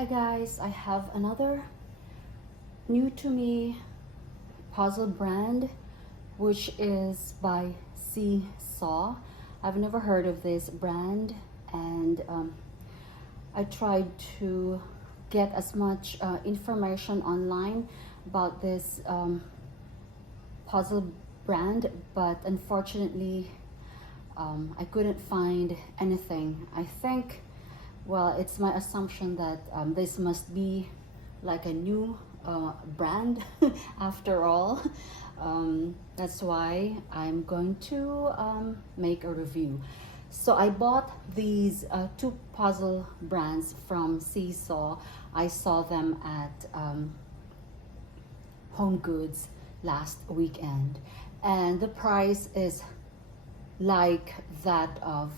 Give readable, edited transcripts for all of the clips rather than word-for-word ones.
Hi guys, I have another new to me puzzle brand, which is by Seesaw. I've never heard of this brand, and I tried to get as much information online about this puzzle brand, but unfortunately I couldn't find anything. I think, well, it's my assumption that this must be like a new brand after all. That's why I'm going to make a review. So I bought these two puzzle brands from Seesaw. I saw them at Home Goods last weekend, and the price is like that of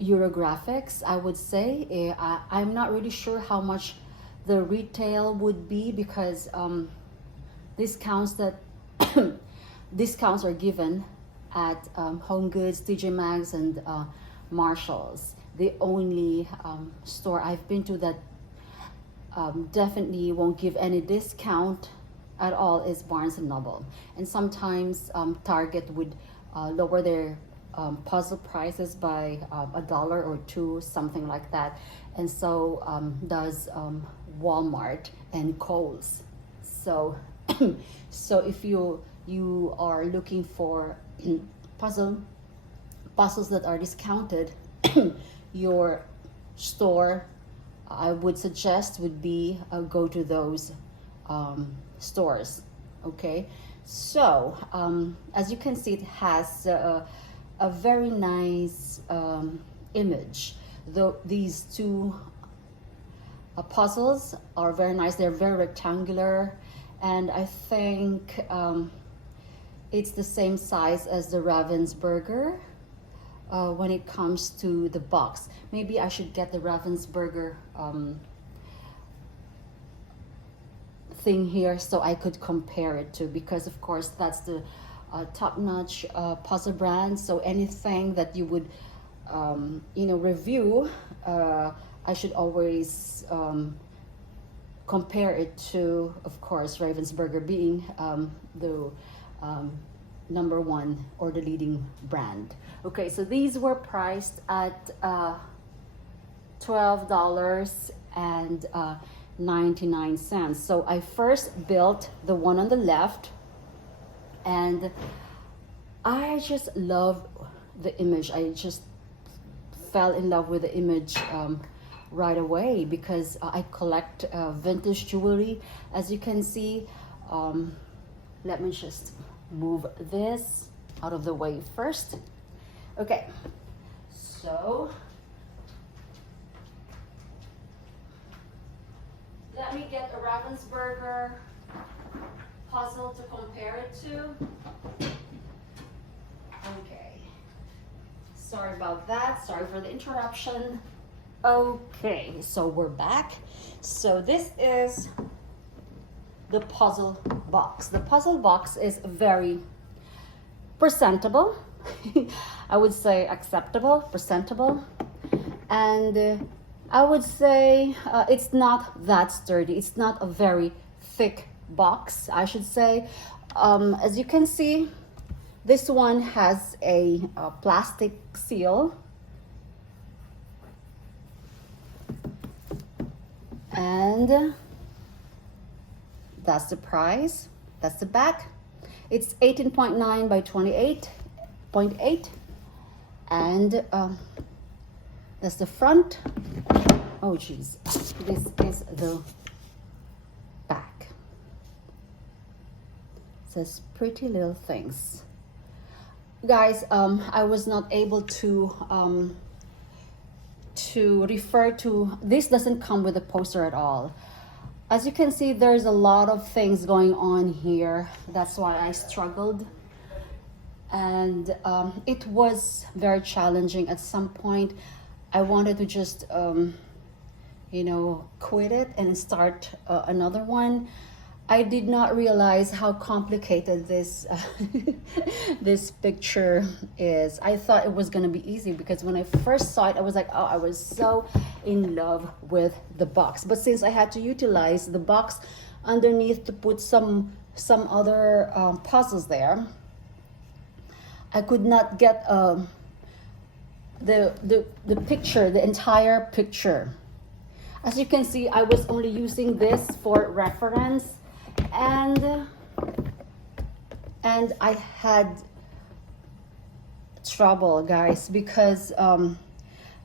Eurographics, I would say. I'm not really sure how much the retail would be, because discounts that discounts are given at Home Goods, TJ Maxx, and Marshalls. The only store I've been to that definitely won't give any discount at all is Barnes and Noble. And sometimes Target would lower their puzzle prices by $1 or $2, something like that. And so does Walmart and Kohl's. So so if you are looking for puzzles that are discounted, your store, I would suggest, would be go to those stores. Okay, so as you can see, it has a very nice image. Though these two puzzles are very nice. They're very rectangular, and I think it's the same size as the Ravensburger when it comes to the box. Maybe I should get the Ravensburger thing here so I could compare it to, because of course that's the top-notch puzzle brand. So anything that you would review, I should always compare it to, of course, Ravensburger being the number one or the leading brand. Okay, so these were priced at $12.99. So I first built the one on the left, and I just love the image. I just fell in love with the image right away, because I collect vintage jewelry, as you can see. Let me just move this out of the way first. Okay, so let me get a Ravensburger puzzle to compare it to. Okay, sorry about that, sorry for the interruption. Okay, so we're back. So this is the puzzle box. The puzzle box is very presentable. I would say acceptable, presentable, and I would say it's not that sturdy. It's not a very thick box, I should say. As you can see, this one has a plastic seal, and that's the price. That's the back. It's 18.9 by 28.8, and that's the front. Oh geez, this is the back. It says Pretty Little Things. Guys, I was not able to refer to this. Doesn't come with a poster at all. As you can see, there's a lot of things going on here. That's why I struggled, and it was very challenging at some point. I wanted to just quit it and start another one. I did not realize how complicated this this picture is. I thought it was gonna be easy because when I first saw it, I was like, oh, I was so in love with the box. But since I had to utilize the box underneath to put some other puzzles there, I could not get the picture, the entire picture. As you can see, I was only using this for reference, and I had trouble, guys, because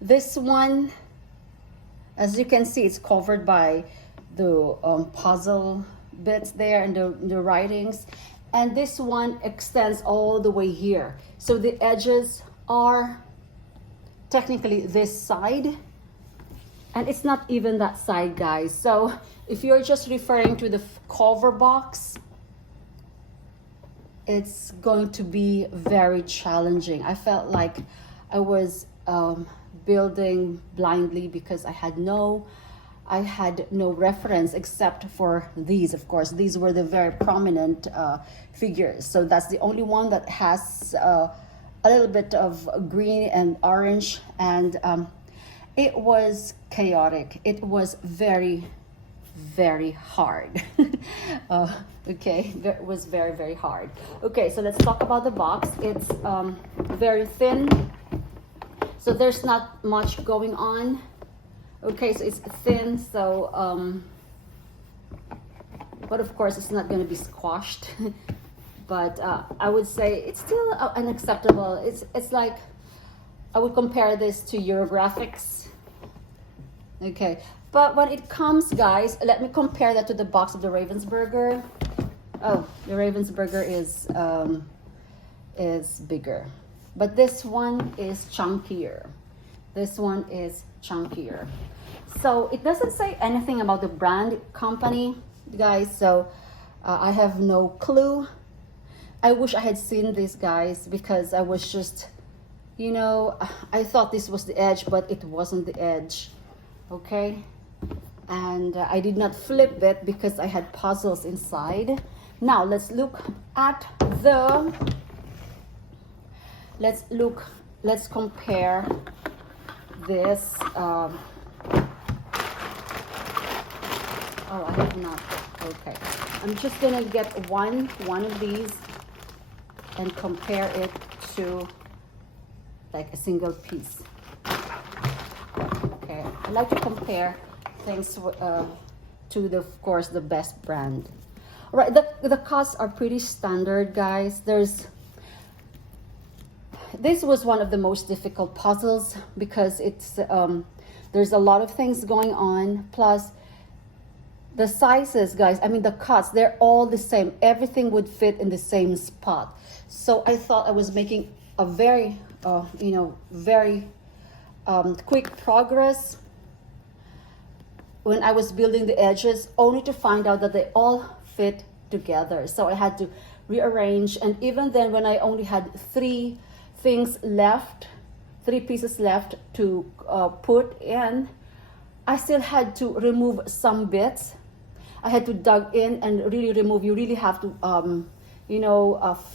this one, as you can see, it's covered by the puzzle bits there and the writings, and this one extends all the way here, so the edges are technically this side, and it's not even that side, guys. So if you're just referring to the cover box, it's going to be very challenging. I felt like I was building blindly because I had no reference except for these. Of course, these were the very prominent figures. So that's the only one that has a little bit of green and orange, and it was chaotic. It was very, very hard. Okay, it was very, very hard. Okay, so let's talk about the box. It's very thin, so there's not much going on. Okay, so it's thin, so but of course it's not going to be squashed. But I would say it's still unacceptable. It's like, I would compare this to Eurographics. Okay, but when it comes, guys, let me compare that to the box of the Ravensburger. Oh, the Ravensburger is bigger, but this one is chunkier. This one is chunkier. So it doesn't say anything about the brand company, guys, so I have no clue. I wish I had seen this, guys, because I was just, you know, I thought this was the edge, but it wasn't the edge. Okay, and I did not flip it because I had puzzles inside. Now let's look at let's compare this. Oh, I have not. Okay, I'm just gonna get one of these and compare it to like a single piece. Okay, I like to compare things to the, of course, the best brand. All right, the costs are pretty standard, guys. This was one of the most difficult puzzles because it's there's a lot of things going on, plus the sizes, guys, I mean the cuts, they're all the same. Everything would fit in the same spot. So I thought I was making a very very quick progress when I was building the edges, only to find out that they all fit together. So I had to rearrange, and even then, when I only had three pieces left to put in, I still had to remove some bits. I had to dig in and really remove. You really have to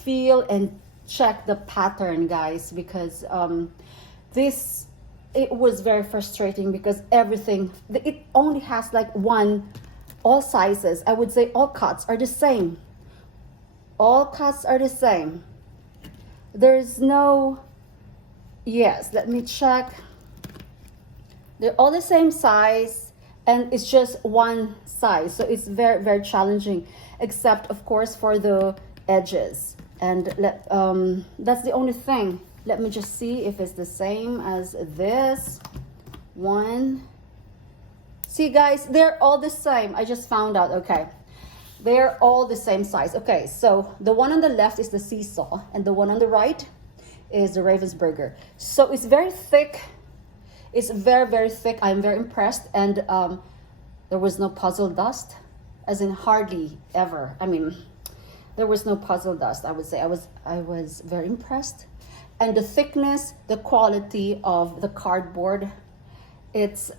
feel and check the pattern, guys, because it was very frustrating because everything, it only has like all sizes. I would say all cuts are the same. All cuts are the same. There's no, yes, let me check. They're all the same size, and it's just one size. So it's very, very challenging, except of course for the edges. And that's the only thing. Let me just see if it's the same as this one. See, guys, they're all the same. I just found out. Okay, they're all the same size. Okay, so the one on the left is the Seesaw, and the one on the right is the Ravensburger. So it's very thick. It's very, very thick. I'm very impressed. And there was no puzzle dust, as in hardly ever. I mean, there was no puzzle dust. I would say I was very impressed. And the thickness, the quality of the cardboard, it's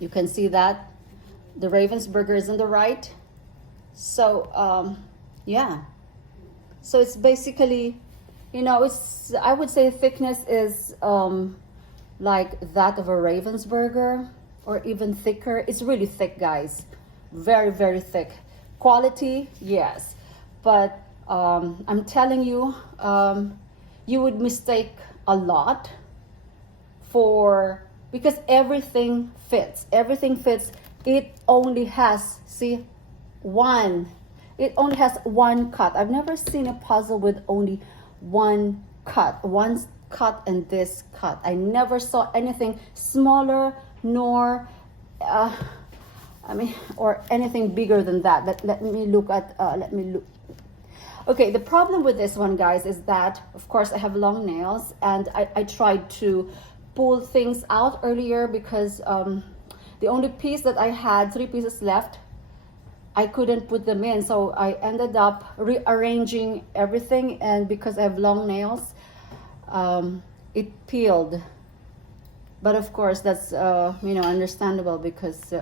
you can see that The Ravensburger is on the right. So yeah, so it's basically, you know, it's, I would say thickness is like that of a Ravensburger or even thicker. It's really thick, guys. Very, very thick. Quality, yes. But I'm telling you, you would mistake a lot for, because everything fits. Everything fits. It only has, see, it only has one cut. I've never seen a puzzle with only one cut. One cut and this cut. I never saw anything smaller nor I mean, or anything bigger than that. Let me look at okay, the problem with this one, guys, is that of course I have long nails, and I tried to pull things out earlier because the only piece that I had, 3 pieces left, I couldn't put them in, so I ended up rearranging everything, and because I have long nails, it peeled. But of course that's you know, understandable because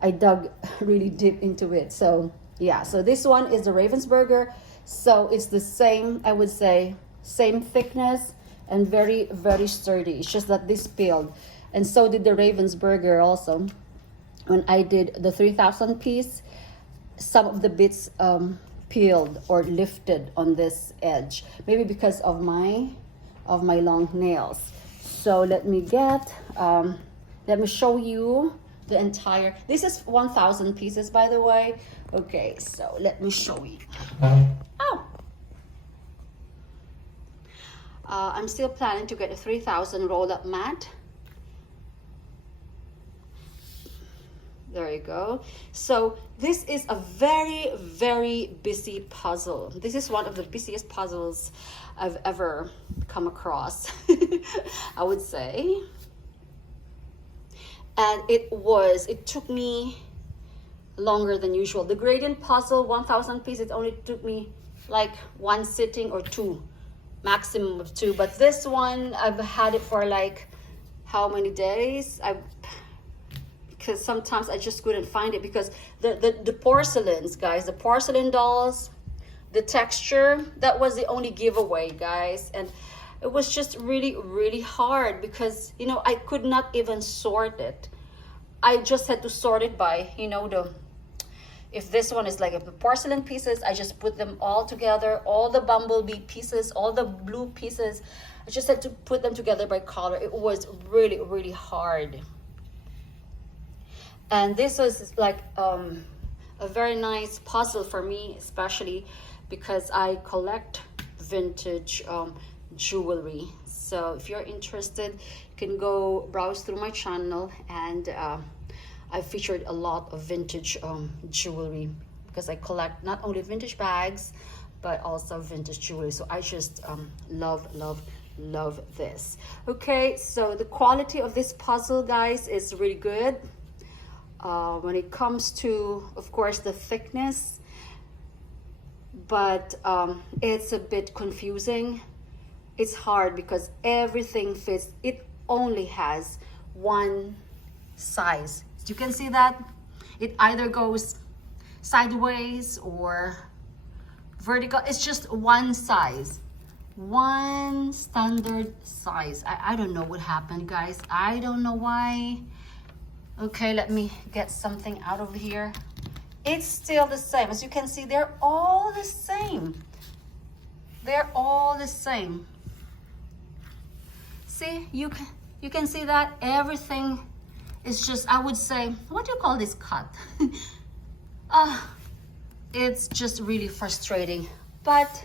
I dug really deep into it. So yeah, so this one is the Ravensburger, so it's the same, I would say, same thickness and very, very sturdy. It's just that this peeled, and so did the Ravensburger also. When I did the 3000 piece, some of the bits peeled or lifted on this edge, maybe because of my long nails. So let me show you the entire, this is 1000 pieces, by the way. Okay, so let me show you. Oh, I'm still planning to get a 3000 roll-up mat. There you go. So this is a very, very busy puzzle. This is one of the busiest puzzles I've ever come across, I would say. And it took me longer than usual. The gradient puzzle, 1000 pieces, it only took me like 1 sitting or 2, maximum of 2. But this one, I've had it for like how many days? Because sometimes I just couldn't find it, because the porcelains, guys, the porcelain dolls, the texture, that was the only giveaway, guys. And it was just really, really hard because, you know, I could not even sort it. I just had to sort it by, you know, if this one is like a porcelain pieces, I just put them all together, all the bumblebee pieces, all the blue pieces, I just had to put them together by color. It was really, really hard. And this was like a very nice puzzle for me, especially because I collect vintage jewelry. So if you're interested, you can go browse through my channel, and I featured a lot of vintage jewelry, because I collect not only vintage bags but also vintage jewelry. So I just love this. Okay, so the quality of this puzzle, guys, is really good. When it comes to, of course, the thickness, but it's a bit confusing. It's hard because everything fits. It only has one size. You can see that it either goes sideways or vertical. It's just one size, one standard size. I don't know what happened, guys. I don't know why. Okay, let me get something out of here. It's still the same. As you can see, they're all the same. They're all the same. See, you can see that everything is just, I would say, what do you call this cut? It's just really frustrating. But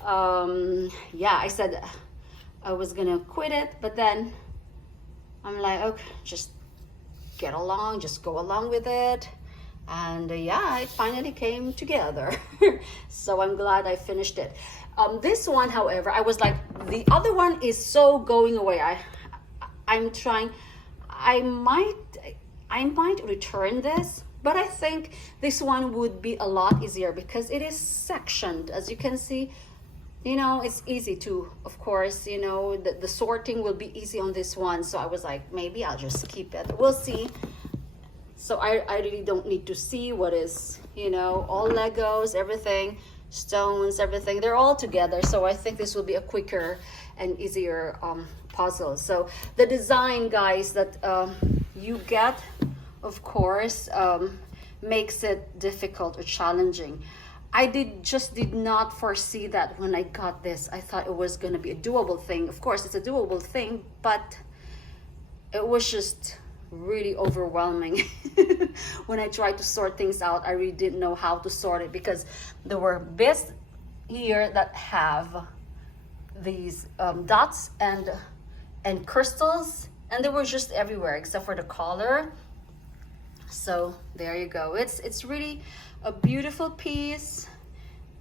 yeah, I said I was gonna quit it, but then I'm like, okay, just get along, just go along with it. And yeah, it finally came together. So I'm glad I finished it. This one, however, I was like, the other one is so going away. I'm trying, I might return this, but I think this one would be a lot easier because it is sectioned. As you can see, you know, it's easy to, of course, you know, the sorting will be easy on this one. So I was like, maybe I'll just keep it. We'll see. So I really don't need to see what is, you know, all Legos, everything, stones, everything, they're all together. So I think this will be a quicker and easier puzzle. So the design, guys, that you get, of course, makes it difficult or challenging. I just did not foresee that when I got this. I thought it was going to be a doable thing. Of course, it's a doable thing, but it was just really overwhelming. When I tried to sort things out, I really didn't know how to sort it, because there were bits here that have these dots and crystals, and they were just everywhere except for the color. So there you go. It's really a beautiful piece,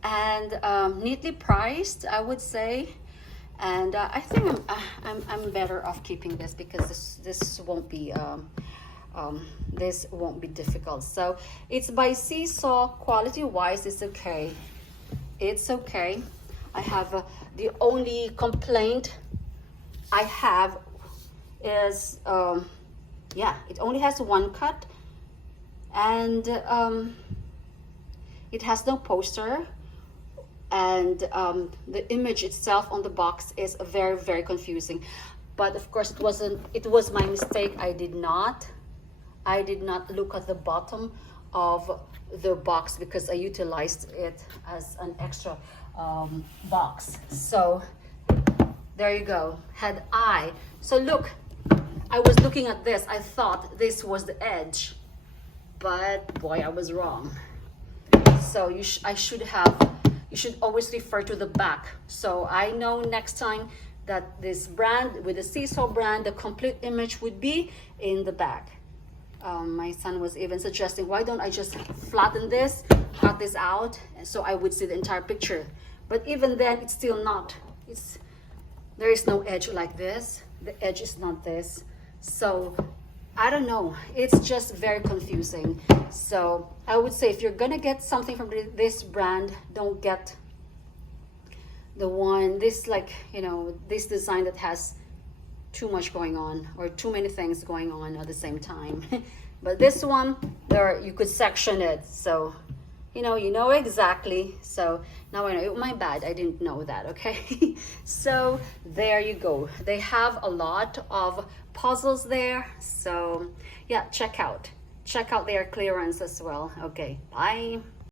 and neatly priced, I would say. And I think I'm better off keeping this, because this won't be difficult. So it's by Seesaw. Quality wise, it's okay. It's okay. I have the only complaint I have is yeah, it only has one cut, and it has no poster, and the image itself on the box is very, very confusing. But of course, it was my mistake. I did not look at the bottom of the box, because I utilized it as an extra box. So there you go. So look, I was looking at this, I thought this was the edge, but boy, I was wrong. So you should always refer to the back. So I know next time that this brand, with the Seesaw brand, the complete image would be in the back. My son was even suggesting, why don't I just flatten this, cut this out, so I would see the entire picture. But even then, it's still not. There is no edge like this. The edge is not this. So I don't know. It's just very confusing. So I would say, if you're gonna get something from this brand, don't get this design that has too much going on, or too many things going on at the same time. But this one, you could section it, so you know exactly. So now I know. My bad, I didn't know that. Okay. So there you go. They have a lot of puzzles there, so yeah, check out their clearance as well. Okay, bye.